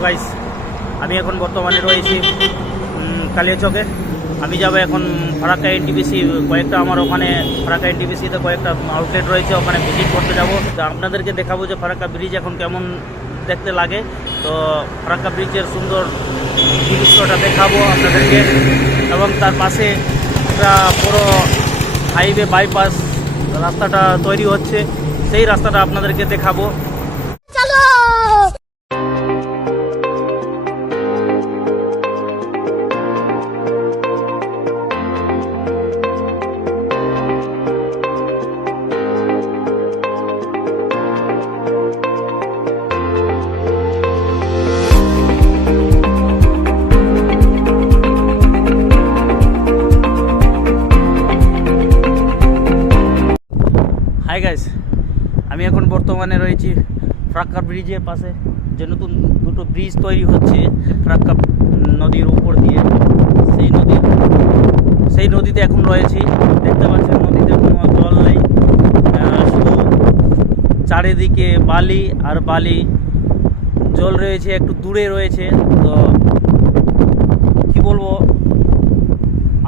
Hello guys, আমি এখন বর্তমানে রয়েছি কালিয়াচকে। আমি যাব এখন ফারাক্কা এনটিপিসি। কয়েকটা আমার ওখানে ফারাক্কা এনটিপিসিতে কয়েকটা আউটলেট রয়েছে, ওখানে ভিজিট করতে যাব। তো আপনাদেরকে দেখাবো যে ফারাক্কা ব্রিজ এখন কেমন দেখতে লাগে। তো ফারাক্কা ব্রিজের সুন্দর দৃশ্যটা দেখাবো আপনাদেরকে, এবং তার পাশে একটা পুরো হাইওয়ে বাইপাস রাস্তাটা তৈরি হচ্ছে, সেই রাস্তাটা আপনাদেরকে দেখাবো। হাই গাইস, আমি এখন বর্তমানে রয়েছি ফারাক্কা ব্রিজের পাশে। যে নতুন দুটো ব্রিজ তৈরি হচ্ছে ফারাক্কা নদীর উপর দিয়ে, সেই নদীতে এখন রয়েছি। দেখতে পাচ্ছেন নদীতে কোনো জল নেই, শুধু চারিদিকে বালি আর বালি। জল রয়েছে একটু দূরে রয়েছে। তো কি বলবো,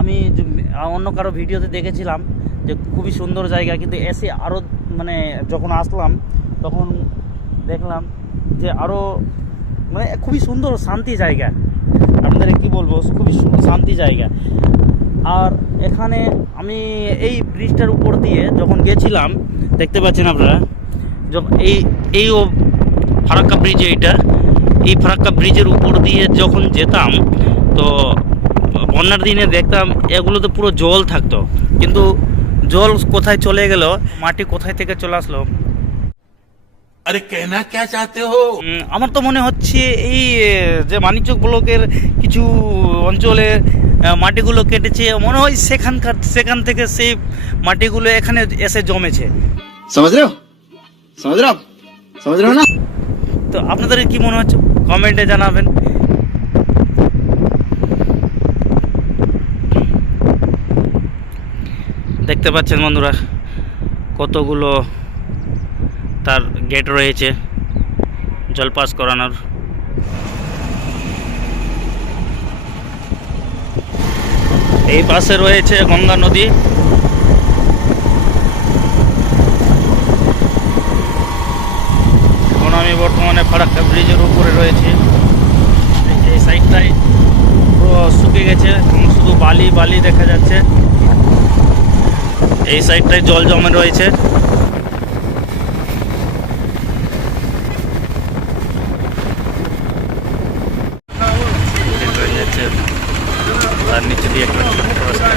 আমি অন্য কারো ভিডিওতে দেখেছিলাম যে খুবই সুন্দর জায়গা, কিন্তু এসে আরও মানে যখন আসলাম তখন দেখলাম যে আরও মানে খুবই সুন্দর শান্তি জায়গা। আপনাদের কি বলবো, খুবই শান্তি জায়গা। আর এখানে আমি এই ব্রিজটার উপর দিয়ে যখন গেছিলাম, দেখতে পাচ্ছেন আপনারা, এই ফারাক্কা ব্রিজ, এই ফারাক্কা ব্রিজের উপর দিয়ে যখন যেতাম, তো বন্যার দিনে দেখতাম এগুলোতে পুরো জল থাকতো, কিন্তু জল কোথায় চলে গেল, মাটি কোথায় থেকে চলে আসলো। আরে কেনা কে চাতে হো? আমার তো মনে হচ্ছে এই যে মানিকচক ব্লকের কিছু অঞ্চলে মাটিগুলো কেটেছে, মনে হয় সেখান থেকে সেই মাটিগুলো এখানে এসে জমেছে। समझ रहे हो ना? তো আপনাদের কি মনে হচ্ছে কমেন্টে জানাবেন। দেখতে পাচ্ছেন বন্ধুরা, কতগুলো তার গেট রয়েছে জল পাস করানোর। এই পাশে রয়েছে গঙ্গা নদী। এখন আমি বর্তমানে ফারাক্কা ব্রিজের উপরে রয়েছি। এই সাইডটাই পুরো শুকিয়ে গেছে, শুধু বালি বালি দেখা যাচ্ছে। এই সাইডটায় জল জমে রয়েছে। তার নিচে দিয়ে একটা ছোট্ট রাস্তা।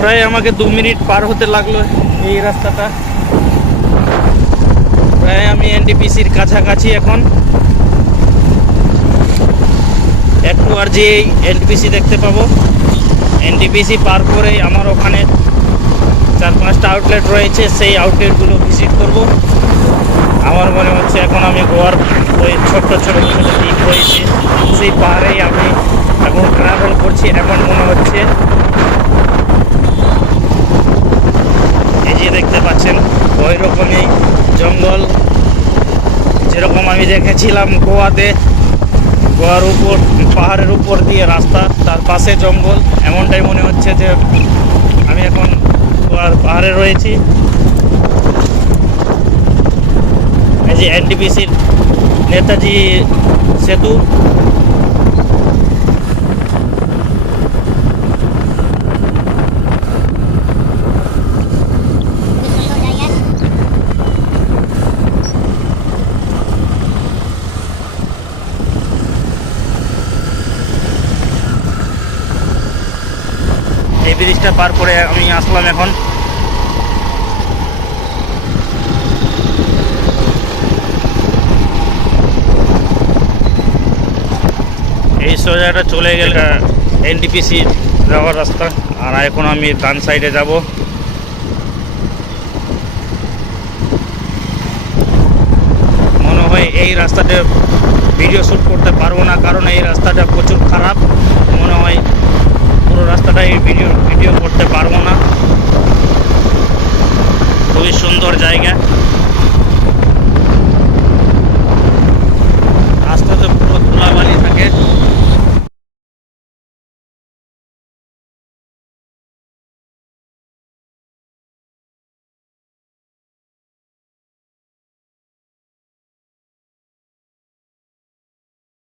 প্রায় আমাকে 2 মিনিট পার হতে লাগলো এই রাস্তাটা। প্রায় আমি এনটিপিসির কাছাকাছি এখন। একটু আর যে এনটিপিসি দেখতে পাবো, এনটিপিসি পার করে আমার ওখানে 4-5টা আউটলেট রয়েছে, সেই আউটলেটগুলো ভিজিট করব। আমার মনে হচ্ছে এখন আমি গোয়ার ওই ছোট্ট দ্বীপ রয়েছে, সেই পাহাড়েই আমি এখন ট্রাভেল করছি এমন মনে হচ্ছে। এই যে দেখতে পাচ্ছেন ওই রকমই জঙ্গল, যেরকম আমি দেখেছিলাম গোয়াতে। গোয়ার উপর পাহাড়ের উপর দিয়ে রাস্তা, তার পাশে জঙ্গল, এমনটাই মনে হচ্ছে যে আমি এখন গোয়ার পাহাড়ে রয়েছি। এই যে এনটিপিসির নেতাজি সেতু। এই ব্রিজটা পার করে আমি আসলাম এখন। এই সোজাটা চলে গেলে এনটিপিসি যাওয়ার রাস্তা, আর এখন আমি ডান সাইডে যাব। মনে হয় এই রাস্তাতে ভিডিও শ্যুট করতে পারবো না, কারণ এই রাস্তাটা প্রচুর খারাপ। মনে হয় পুরো রাস্তাটাই ভিডিও করতে পারবো না।